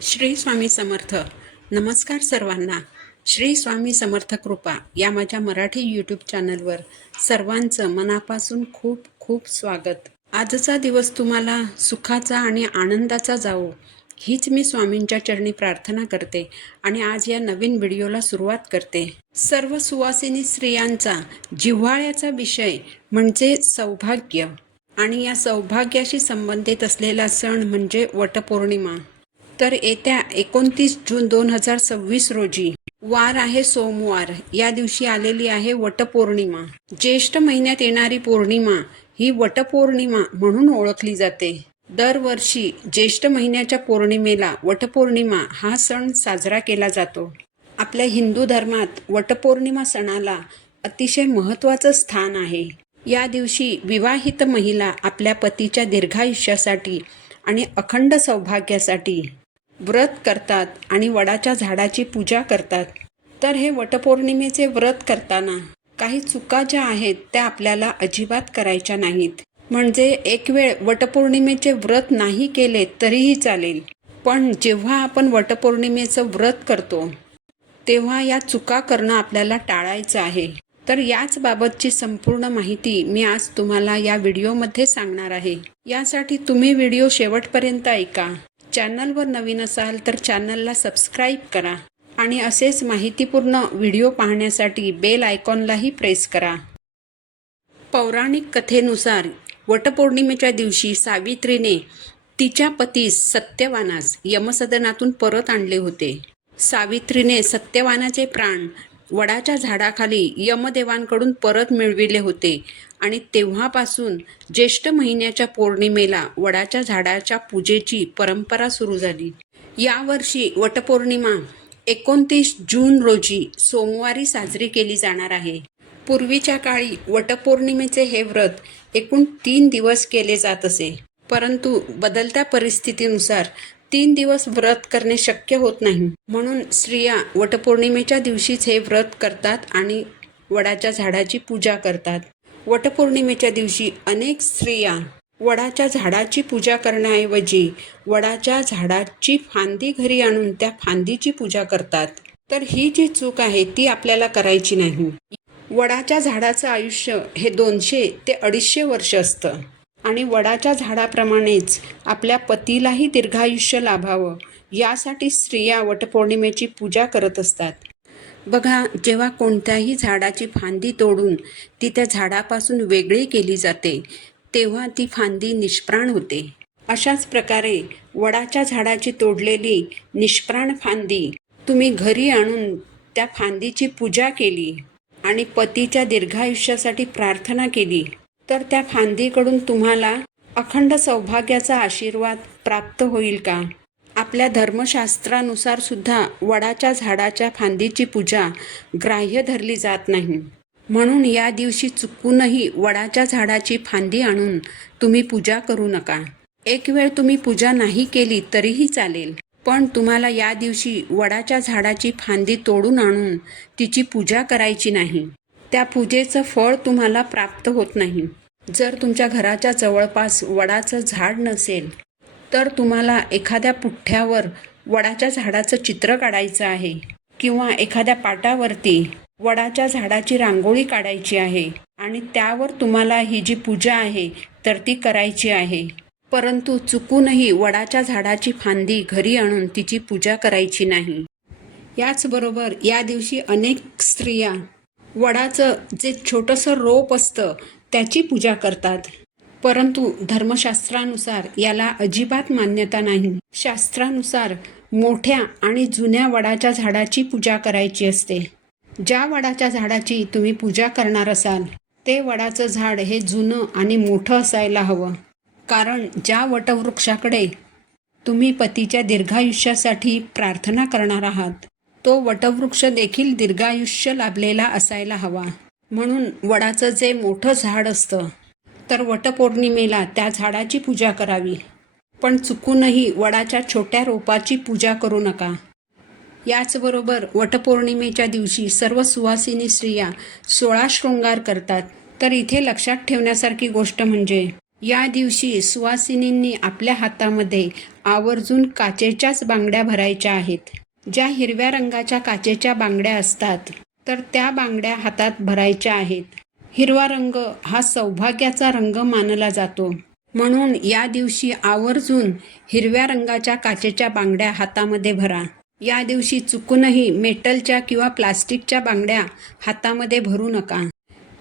श्री स्वामी समर्थ. नमस्कार सर्वांना. श्री स्वामी समर्थ कृपा या माझ्या मराठी यूट्यूब चॅनलवर सर्वांचं मनापासून खूप खूप स्वागत. आजचा दिवस तुम्हाला सुखाचा आणि आनंदाचा जावो हीच मी स्वामींच्या चरणी प्रार्थना करते आणि आज या नवीन व्हिडिओला सुरुवात करते. सर्व सुवासिनी स्त्रियांचा जिव्हाळ्याचा विषय म्हणजे सौभाग्य आणि या सौभाग्याशी संबंधित असलेला सण म्हणजे वटपौर्णिमा. तर येत्या 29 जून 2026 रोजी वार आहे सोमवार. या दिवशी आलेली आहे वटपौर्णिमा. ज्येष्ठ महिन्यात येणारी पौर्णिमा ही वटपौर्णिमा म्हणून ओळखली जाते. दरवर्षी ज्येष्ठ महिन्याच्या पौर्णिमेला वटपौर्णिमा हा सण साजरा केला जातो. आपल्या हिंदू धर्मात वटपौर्णिमा सणाला अतिशय महत्त्वाचं स्थान आहे. या दिवशी विवाहित महिला आपल्या पतीच्या दीर्घायुष्यासाठी आणि अखंड सौभाग्यासाठी व्रत करतात आणि वडाच्या झाडाची पूजा करतात. तर हे वटपौर्णिमेचे व्रत करताना काही चुका ज्या आहेत त्या आपल्याला अजिबात करायच्या नाहीत. म्हणजे एक वेळ वटपौर्णिमेचे व्रत नाही केले तरीही चालेल, पण जेव्हा आपण वटपौर्णिमेचं व्रत करतो तेव्हा या चुका करणं आपल्याला टाळायचं आहे. तर याच बाबतची संपूर्ण माहिती मी आज तुम्हाला या व्हिडिओमध्ये सांगणार आहे. यासाठी तुम्ही व्हिडिओ शेवटपर्यंत ऐका. चॅनलवर नवीन असाल तर चॅनलला सबस्क्राईब करा आणि असेच माहितीपूर्ण व्हिडिओ पाहण्यासाठी बेल आयकॉनलाही प्रेस करा. पौराणिक कथेनुसार वटपौर्णिमेच्या दिवशी सावित्रीने तिच्या पतीस सत्यवानास यमसदनातून परत आणले होते. सावित्रीने सत्यवानाचे प्राण वडाच्या झाडाखाली यमदेवांकडून परत मिळविले होते आणि तेव्हापासून ज्येष्ठ महिन्याच्या पौर्णिमेला वडाच्या झाडाच्या पूजेची परंपरा सुरू झाली. यावर्षी वटपौर्णिमा 29 जून रोजी सोमवारी साजरी केली जाणार आहे. पूर्वीच्या काळी वटपौर्णिमेचे हे व्रत एकूण 3 दिवस केले जात असे, परंतु बदलत्या परिस्थितीनुसार 3 दिवस व्रत करणे शक्य होत नाही. म्हणून स्त्रिया वटपौर्णिमेच्या दिवशीच हे व्रत करतात आणि वडाच्या झाडाची पूजा करतात. वटपौर्णिमेच्या दिवशी अनेक स्त्रिया वडाच्या झाडाची पूजा करण्याऐवजी वडाच्या झाडाची फांदी घरी आणून त्या फांदीची पूजा करतात. तर ही जी चूक आहे ती आपल्याला करायची नाही. वडाच्या झाडाचं आयुष्य हे 200 ते 250 वर्ष असतं आणि वडाच्या झाडाप्रमाणेच आपल्या पतीलाही दीर्घायुष्य लाभावं यासाठी स्त्रिया वटपौर्णिमेची पूजा करत असतात. बघा, जेव्हा कोणत्याही झाडाची फांदी तोडून ती त्या झाडापासून वेगळी केली जाते तेव्हा ती फांदी निष्प्राण होते. अशाच प्रकारे वडाच्या झाडाची तोडलेली निष्प्राण फांदी तुम्ही घरी आणून त्या फांदीची पूजा केली आणि पतीच्या दीर्घायुष्यासाठी प्रार्थना केली तर त्या फांदीकडून तुम्हाला अखंड सौभाग्याचा आशीर्वाद प्राप्त होईल का? आपल्या धर्मशास्त्रानुसार सुद्धा वडाच्या झाडाच्या फांदीची पूजा ग्राह्य धरली जात नाही. म्हणून या दिवशी चुकूनही वडाच्या झाडाची फांदी आणून तुम्ही पूजा करू नका. एक वेळ तुम्ही पूजा नाही केली तरीही चालेल, पण तुम्हाला या दिवशी वडाच्या झाडाची फांदी तोडून आणून तिची पूजा करायची नाही. त्या पूजेचं फळ तुम्हाला प्राप्त होत नाही. जर तुमच्या घराच्या जवळपास वडाचं झाड नसेल तर तुम्हाला एखाद्या पुठ्ठ्यावर वडाच्या झाडाचं चित्र काढायचं आहे किंवा एखाद्या पाटावरती वडाच्या झाडाची रांगोळी काढायची आहे आणि त्यावर तुम्हाला ही जी पूजा आहे तर ती करायची आहे. परंतु चुकूनही वडाच्या झाडाची फांदी घरी आणून तिची पूजा करायची नाही. याचबरोबर या दिवशी अनेक स्त्रिया वडाचं जे छोटंसं रोप असतं त्याची पूजा करतात, परंतु धर्मशास्त्रानुसार याला अजिबात मान्यता नाही. शास्त्रानुसार मोठ्या आणि जुन्या वडाच्या झाडाची पूजा करायची असते. ज्या वडाच्या झाडाची तुम्ही पूजा करणार असाल ते वडाचं झाड हे जुनं आणि मोठं असायला हवं, कारण ज्या वटवृक्षाकडे तुम्ही पतीच्या दीर्घायुष्यासाठी प्रार्थना करणार आहात तो वटवृक्ष देखील दीर्घायुष्य लाभलेला असायला हवा. म्हणून वडाचं जे मोठं झाड असतं तर वटपौर्णिमेला त्या झाडाची पूजा करावी, पण चुकूनही वडाच्या छोट्या रोपाची पूजा करू नका. याचबरोबर वटपौर्णिमेच्या दिवशी सर्व सुवासिनी स्त्रिया 16 शृंगार करतात. तर इथे लक्षात ठेवण्यासारखी गोष्ट म्हणजे या दिवशी सुवासिनींनी आपल्या हातामध्ये आवर्जून काचेच्याच बांगड्या भरायच्या आहेत. ज्या हिरव्या रंगाच्या काचेच्या बांगड्या असतात तर त्या बांगड्या हातात भरायच्या आहेत. हिरवा रंग हा सौभाग्याचा रंग मानला जातो, म्हणून या दिवशी आवर्जून हिरव्या रंगाच्या काचेच्या बांगड्या हातामध्ये भरा. या दिवशी चुकूनही मेटलच्या किंवा प्लास्टिकच्या बांगड्या हातामध्ये भरू नका.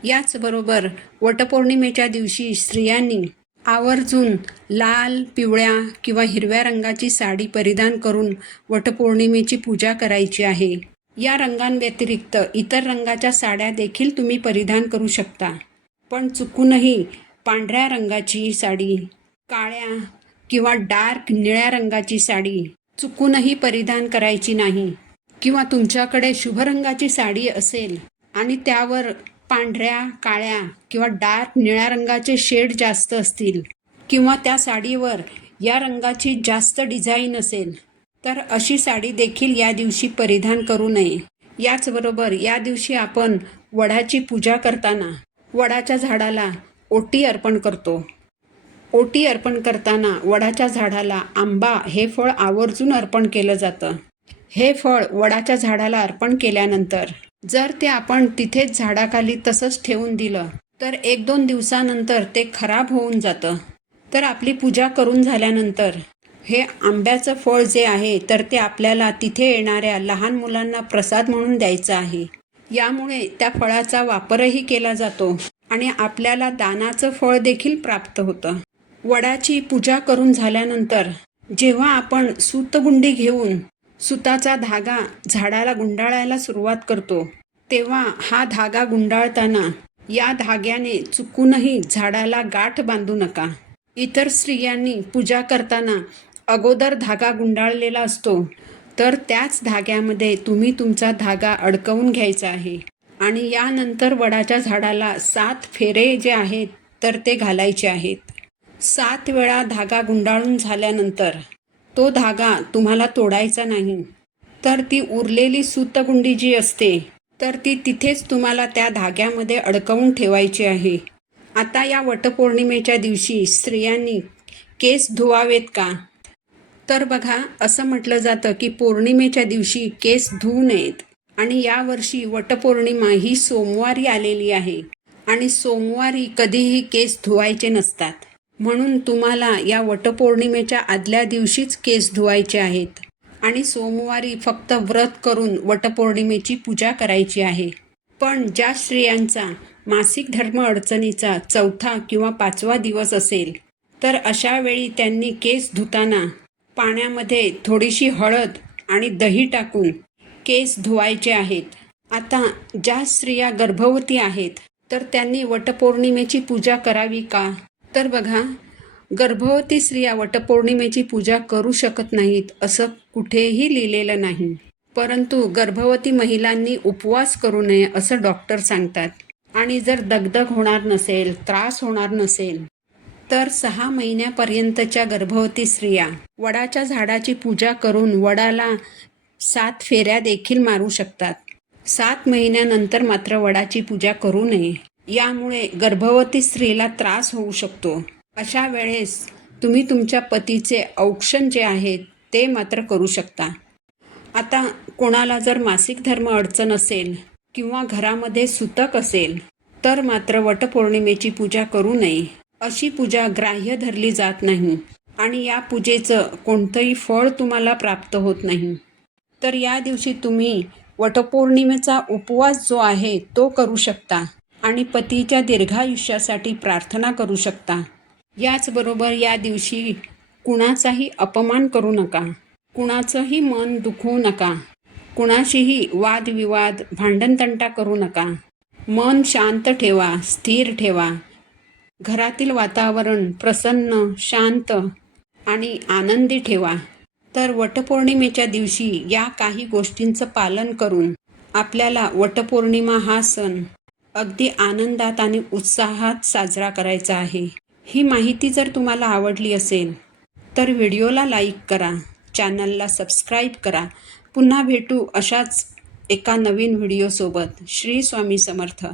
याचबरोबर वटपौर्णिमेच्या दिवशी स्त्रियांनी आवर्जून लाल, पिवळ्या किंवा हिरव्या रंगाची साडी परिधान करून वटपौर्णिमेची पूजा करायची आहे. या रंगांव्यतिरिक्त इतर रंगाच्या साड्या देखील तुम्ही परिधान करू शकता, पण चुकूनही पांढऱ्या रंगाची साडी, काळ्या किंवा डार्क निळ्या रंगाची साडी चुकूनही परिधान करायची नाही. किंवा तुमच्याकडे शुभ रंगाची साडी असेल आणि त्यावर पांढऱ्या, काळ्या किंवा डार्क निळ्या रंगाचे शेड जास्त असतील किंवा त्या साडीवर या रंगाची जास्त डिझाईन असेल तर अशी साडी देखील या दिवशी परिधान करू नये. याचबरोबर या दिवशी आपण वडाची पूजा करताना वडाच्या झाडाला ओटी अर्पण करतो. ओटी अर्पण करताना वडाच्या झाडाला आंबा हे फळ आवर्जून अर्पण केलं जातं. हे फळ वडाच्या झाडाला अर्पण केल्यानंतर जर ते आपण तिथेच झाडाखाली तसंच ठेवून दिलं तर 1-2 दिवसानंतर ते खराब होऊन जातं. तर आपली पूजा करून झाल्यानंतर हे आंब्याचं फळ जे आहे तर ते आपल्याला तिथे येणाऱ्या लहान मुलांना प्रसाद म्हणून द्यायचं आहे. यामुळे त्या फळाचा वापरही केला जातो आणि आपल्याला दानाचं फळ देखील प्राप्त होतं. वडाची पूजा करून झाल्यानंतर जेव्हा आपण सूतगुंडी घेऊन सुताचा धागा झाडाला गुंडाळायला सुरुवात करतो, तेव्हा हा धागा गुंडाळताना या धाग्याने चुकूनही झाडाला गाठ बांधू नका. इतर स्त्रियांनी पूजा करताना अगोदर धागा गुंडाळलेला असतो, तर त्याच धाग्यामध्ये तुम्ही तुमचा धागा अडकवून घ्यायचा आहे आणि यानंतर वडाच्या झाडाला 7 फेरे जे आहेत तर ते घालायचे आहेत. 7 वेळा धागा गुंडाळून झाल्यानंतर तो धागा तुम्हाला तोडायचा नाही, तर ती उरलेली सूतगुंडी जी असते तर ती तिथेच तुम्हाला त्या धाग्यामध्ये अडकवून ठेवायची आहे. आता या वटपौर्णिमेच्या दिवशी स्त्रियांनी केस धुवावेत का? तर बघा, असं म्हटलं जातं की पौर्णिमेच्या दिवशी केस धुवू नयेत आणि यावर्षी वटपौर्णिमा ही सोमवारी आलेली आहे आणि सोमवारी कधीही केस धुवायचे नसतात. म्हणून तुम्हाला या वटपौर्णिमेच्या आदल्या दिवशीच केस धुवायचे आहेत आणि सोमवारी फक्त व्रत करून वटपौर्णिमेची पूजा करायची आहे. पण ज्या स्त्रियांचा मासिक धर्म अडचणीचा 4था किंवा 5वा दिवस असेल तर अशा वेळी त्यांनी केस धुताना पाण्यामध्ये थोडीशी हळद आणि दही टाकून केस धुवायचे आहेत. आता ज्या स्त्रिया गर्भवती आहेत तर त्यांनी वटपौर्णिमेची पूजा करावी का? तर बघा, गर्भवती स्त्रिया वटपौर्णिमेची पूजा करू शकत नाहीत असं कुठेही लिहिलेलं नाही, परंतु गर्भवती महिलांनी उपवास करू नये असं डॉक्टर सांगतात. आणि जर दगदग होणार नसेल, त्रास होणार नसेल तर 6 महिन्यापर्यंतच्या गर्भवती स्त्रिया वडाच्या झाडाची पूजा करून वडाला 7 फेऱ्या देखील मारू शकतात. 7 महिन्यानंतर मात्र वडाची पूजा करू नये. यामुळे गर्भवती स्त्रीला त्रास होऊ शकतो. अशा वेळेस तुम्ही तुमच्या पतीचे औक्षण जे आहेत ते मात्र करू शकता. आता कोणाला जर मासिक धर्म अडचण असेल किंवा घरामध्ये सुतक असेल तर मात्र वटपौर्णिमेची पूजा करू नये. अशी पूजा ग्राह्य धरली जात नाही आणि या पूजेचं कोणतंही फळ तुम्हाला प्राप्त होत नाही. तर या दिवशी तुम्ही वटपौर्णिमेचा उपवास जो आहे तो करू शकता आणि पतीच्या दीर्घायुष्यासाठी प्रार्थना करू शकता. याचबरोबर या दिवशी कुणाचाही अपमान करू नका, कुणाचंही मन दुखवू नका, कुणाशीही वादविवाद, भांडणतंटा करू नका. मन शांत ठेवा, स्थिर ठेवा. घरातील वातावरण प्रसन्न, शांत आणि आनंदी ठेवा. तर वटपौर्णिमेच्या दिवशी या काही गोष्टींचं पालन करून आपल्याला वटपौर्णिमा हा सण अगदी आनंदात आणि उत्साहात साजरा करायचा आहे. ही माहिती जर तुम्हाला आवडली असेल तर व्हिडिओला लाईक करा, चॅनलला सबस्क्राईब करा. पुन्हा भेटू अशाच एका नवीन व्हिडिओसोबत. श्री स्वामी समर्थ.